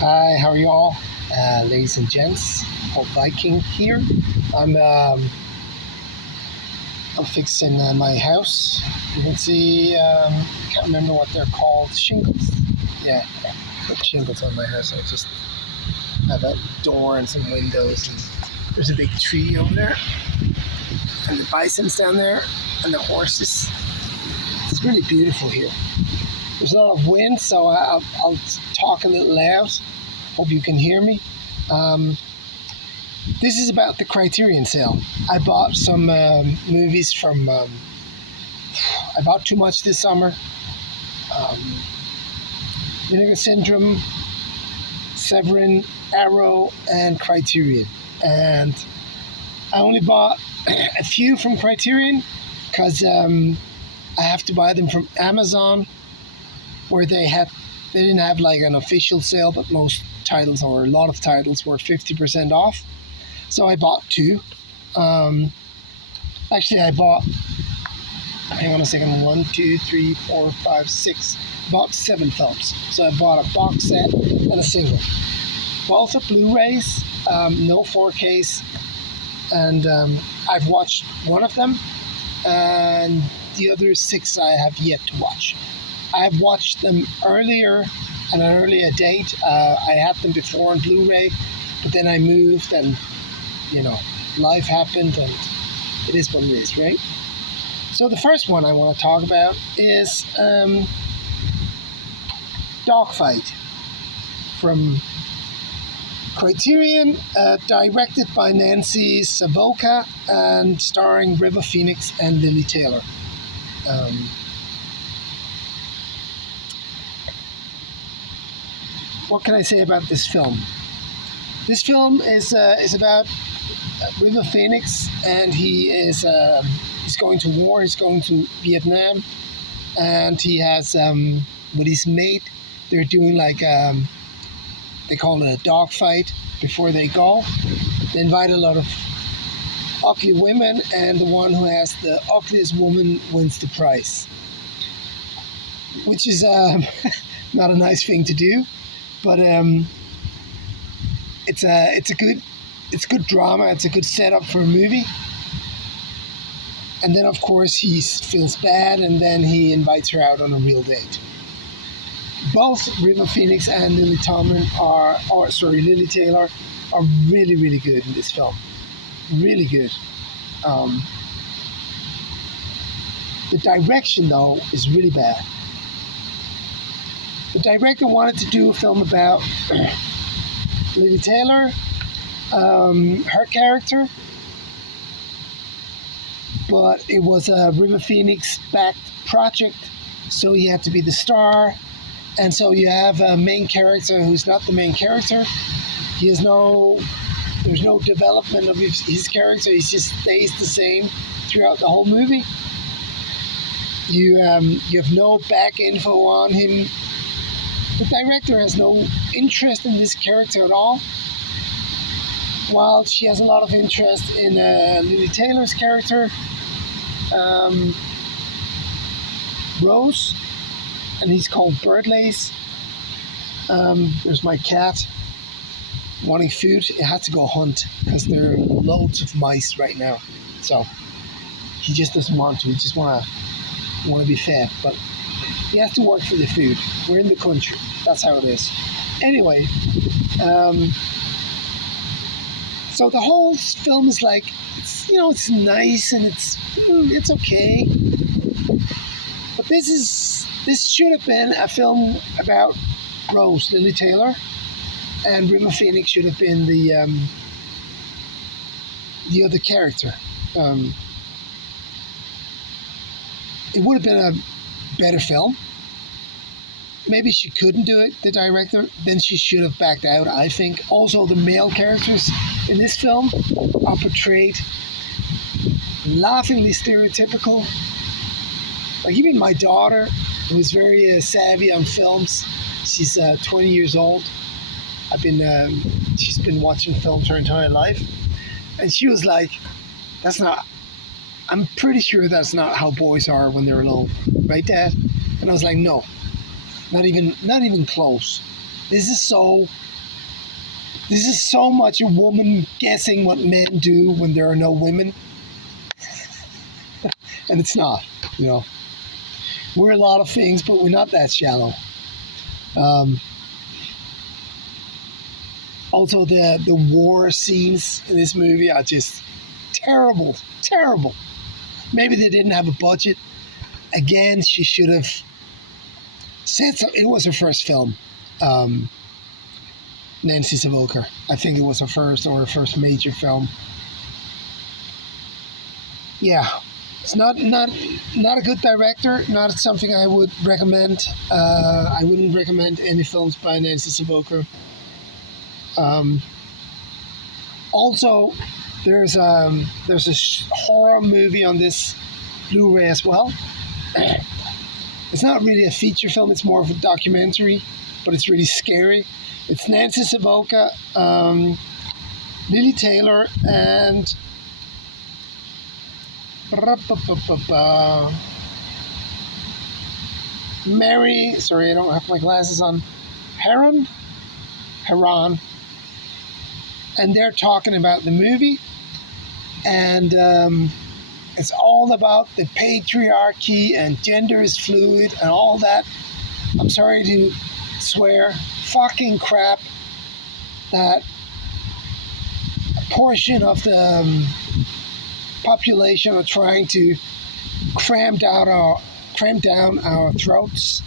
Hi, how are you all? Ladies and gents, old Viking here. I'm um, I'm fixing my house. You can see, I can't remember what they're called. Shingles. Yeah, I put shingles on my house. I just have a door and some windows. And there's a big tree over there, and the bison's down there, and the horses. It's really beautiful here. There's a lot of wind, so I'll talk a little loud. Hope you can hear me. Um, this is about the Criterion sale. I bought some movies from. I bought too much this summer. Um, Vinegar Syndrome, Severin, Arrow, and Criterion. And I only bought a few from Criterion because I have to buy them from Amazon, where they didn't have like an official sale, but most titles, or a lot of titles, were 50% off. So I bought two. Actually, I bought, hang on a second, 1, 2, 3, 4, 5, 6, bought 7 films. So I bought a box set and a single. Both are Blu-rays, no 4Ks, and I've watched one of them, and the other 6 I have yet to watch. I've watched them earlier, at an earlier date. I had them before on Blu-ray, but then I moved, and life happened, and it is what it is, right? So the first one I want to talk about is Dogfight from Criterion, directed by Nancy Saboka and starring River Phoenix and Lily Taylor. What can I say about this film? This film is about River Phoenix, and he's going to war. He's going to Vietnam, and he has with his mate. They're doing like they call it a dog fight before they go. They invite a lot of ugly women, and the one who has the ugliest woman wins the prize, which is not a nice thing to do. But it's good drama. It's a good setup for a movie. And then of course he feels bad, and then he invites her out on a real date. Both River Phoenix and Lily Taylor are really, really good in this film. Really good. The direction though is really bad. The director wanted to do a film about Lily Taylor, her character, but it was a River Phoenix-backed project, so he had to be the star, and so you have a main character who's not the main character. There's no development of his character. He just stays the same throughout the whole movie. You have no back info on him. The director has no interest in this character at all, while she has a lot of interest in Lily Taylor's character, Rose, and he's called Birdlace. There's my cat wanting food. It had to go hunt because there are loads of mice right now, so he just doesn't want to. He just want to be fed, but he has to work for the food. We're in the country. That's how it is. Anyway, so the whole film is like, it's nice and it's okay. But this should have been a film about Rose, Lily Taylor, and River Phoenix should have been the other character. It would have been a better film. Maybe she couldn't do it, the director, then she should have backed out, I think. Also, the male characters in this film are portrayed laughingly stereotypical. Like even my daughter, who's very savvy on films, she's 20 years old. She's been watching films her entire life, and she was like, I'm pretty sure that's not how boys are when they're alone, right, Dad? And I was like, no, not even close. This is so. This is so much a woman guessing what men do when there are no women, and it's not. You know, we're a lot of things, but we're not that shallow. Um, Also, the war scenes in this movie are just terrible, terrible. Maybe they didn't have a budget. Again, she should have said something. It was her first film, um, Nancy Savoca. I think it was her first major film. Yeah, it's not a good director. Not something I would recommend. I wouldn't recommend any films by Nancy Savoca. Um, Also, there's a horror movie on this Blu-ray as well. It's not really a feature film; it's more of a documentary, but it's really scary. It's Nancy Savoca, Lily Taylor, and Mary. Sorry, I don't have my glasses on. Heron, and they're talking about the movie, and it's all about the patriarchy and gender is fluid and all that. I'm sorry to swear, fucking crap that a portion of the population are trying to cram down our throats.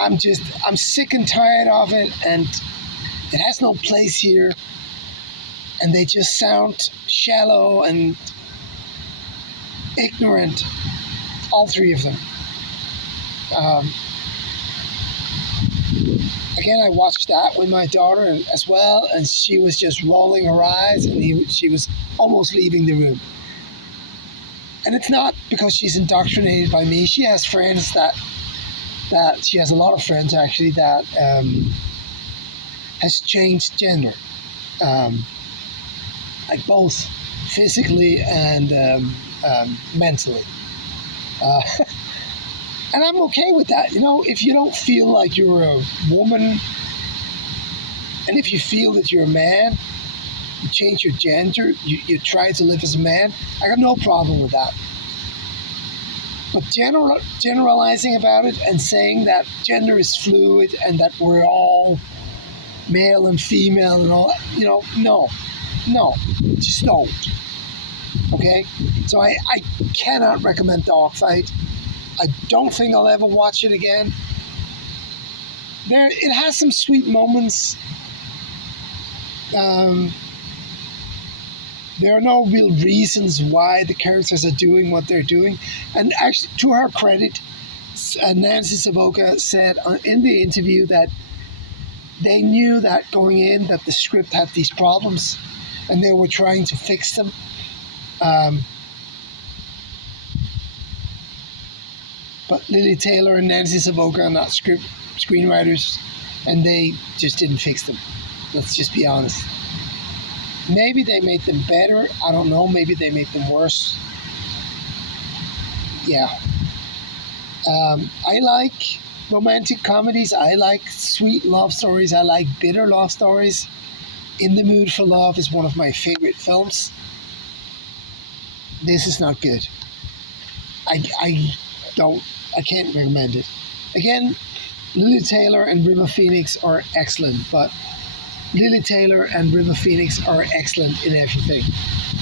I'm sick and tired of it, and it has no place here, and they just sound shallow and ignorant, all three of them. Um, Again, I watched that with my daughter as well, and she was just rolling her eyes, and she was almost leaving the room. And it's not because she's indoctrinated by me. She has friends that she has a lot of friends actually that has changed gender, like both physically and mentally. Uh, and I'm okay with that. You know, if you don't feel like you're a woman, and if you feel that you're a man, you change your gender, you try to live as a man, I got no problem with that. But generalizing about it and saying that gender is fluid and that we're all male and female and all that, no, just don't. Okay? So I cannot recommend Dogfight. I don't think I'll ever watch it again. It has some sweet moments. There are no real reasons why the characters are doing what they're doing. And actually, to her credit, Nancy Savoca said in the interview that they knew that going in that the script had these problems, and they were trying to fix them. But Lily Taylor and Nancy Savoca are not screenwriters, and they just didn't fix them. Let's just be honest. Maybe they made them better. I don't know. Maybe they made them worse. Yeah. I like romantic comedies. I like sweet love stories. I like bitter love stories. In the Mood for Love is one of my favorite films. This is not good. I can't recommend it. Again, Lily Taylor and River Phoenix are excellent, but Lily Taylor and River Phoenix are excellent in everything.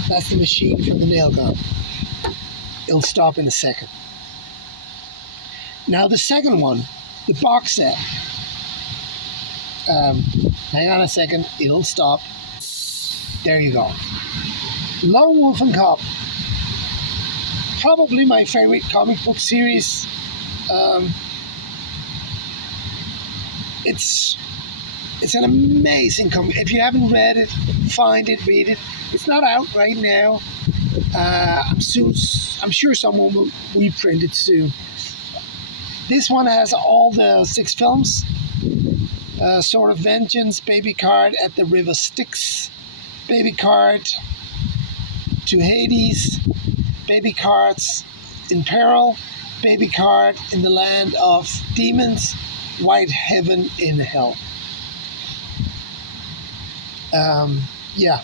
That's the machine from the nail gun. It'll stop in a second. Now the second one, the box set. Hang on a second, it'll stop. There you go. Lone Wolf and Cub. Probably my favorite comic book series. It's an amazing comic. If you haven't read it, find it, read it. It's not out right now. I'm sure someone will reprint it soon. This one has all the 6 films. Sword of Vengeance, Baby Card, At the River Styx, Baby Card, To Hades, Baby Cards in Peril, Baby Card in the Land of Demons, White Heaven in Hell. Yeah.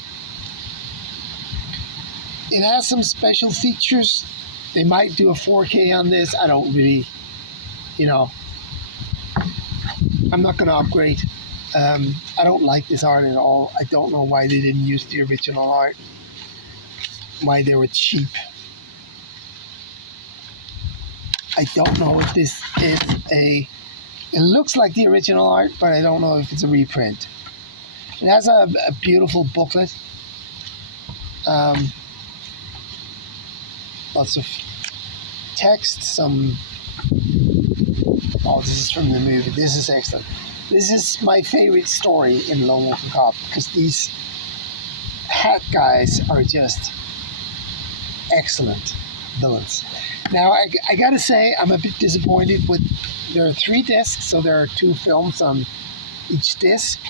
It has some special features. They might do a 4K on this. I don't really, you know, I'm not going to upgrade. I don't like this art at all. I don't know why they didn't use the original art. Why they were cheap. I don't know if this is it looks like the original art, but I don't know if it's a reprint. It has a beautiful booklet. Lots of text, some... Oh, this is from the movie. This is excellent. This is my favorite story in Lone Wolf and Cub, because these hat guys are just excellent villains. Now, I gotta say, I'm a bit disappointed with... There are 3 discs, so there are 2 films on each disc.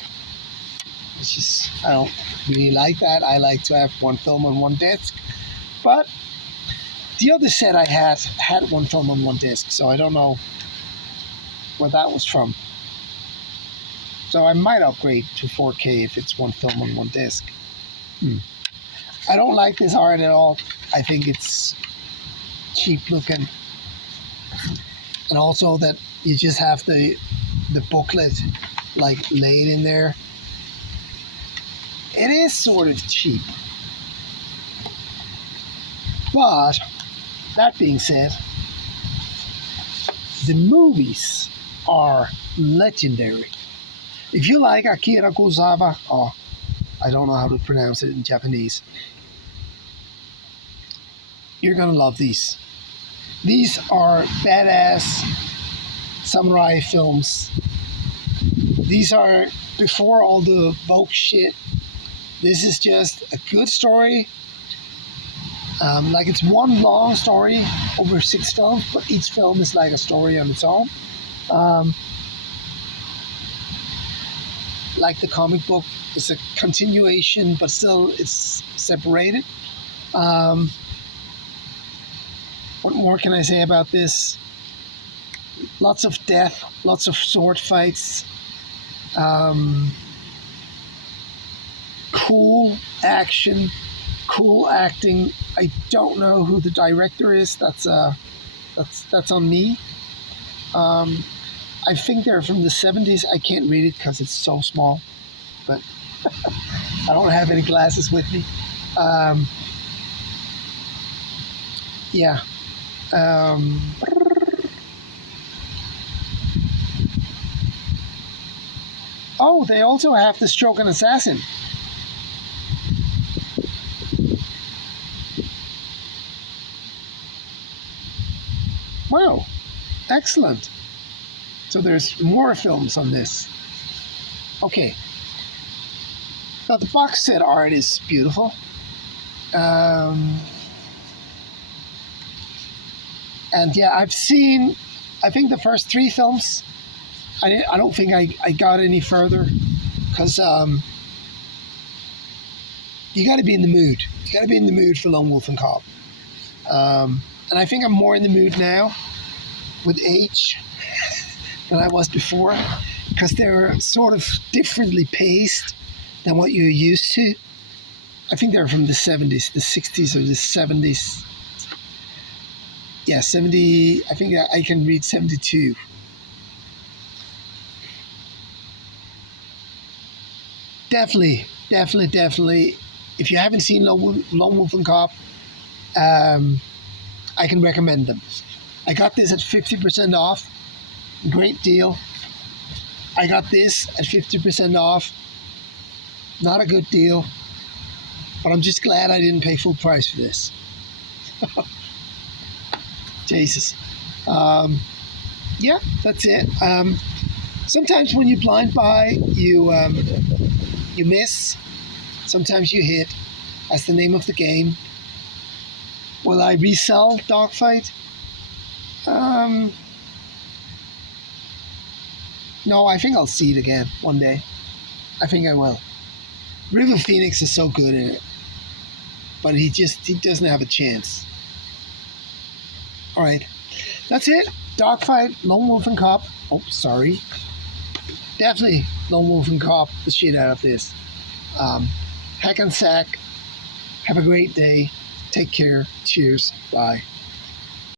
Which is... I don't really like that. I like to have 1 film on 1 disc. But the other set I had 1 film on 1 disc, so I don't know where that was from. So I might upgrade to 4K if it's 1 film on 1 disc. I don't like this art at all. I think it's cheap looking. And also that you just have the booklet like laid in there. It is sort of cheap. But that being said, the movies are legendary. If you like Akira Kurosawa, I don't know how to pronounce it in Japanese, you're gonna love these. These are badass samurai films. These are before all the Vogue shit. This is just a good story. Like it's 1 long story over 6 films, but each film is like a story on its own. Like the comic book, it's a continuation, but still it's separated. What more can I say about this? Lots of death, lots of sword fights, cool action, cool acting. I don't know who the director is. That's on me. I think they're from the 70s. I can't read it because it's so small, but I don't have any glasses with me. Yeah. Oh, they also have the Stroken Assassin. Wow, excellent. So there's more films on this. Okay. Now the box set art is beautiful. And yeah, I've seen, I think the first 3 films. I don't think I got any further, because you got to be in the mood. You got to be in the mood for Lone Wolf and Cub. And I think I'm more in the mood now with age than I was before, because they're sort of differently paced than what you're used to. I think they're from the 70s, the 60s or the 70s. Yeah, 70, I think I can read 72. Definitely. If you haven't seen Lone Wolf and Cub, I can recommend them. I got this at 50% off. Great deal. I got this at 50% off. Not a good deal, but I'm just glad I didn't pay full price for this. Jesus. Yeah, that's it. Sometimes when you blind buy, you miss. Sometimes you hit. That's the name of the game. Will I resell Dogfight? No, I think I'll see it again one day. I think I will. River Phoenix is so good in it, but he doesn't have a chance. All right, that's it. Dogfight, lone wolf and cop. Oh, sorry. Definitely lone wolf and cop the shit out of this. Hack and sack. Have a great day. Take care. Cheers. Bye.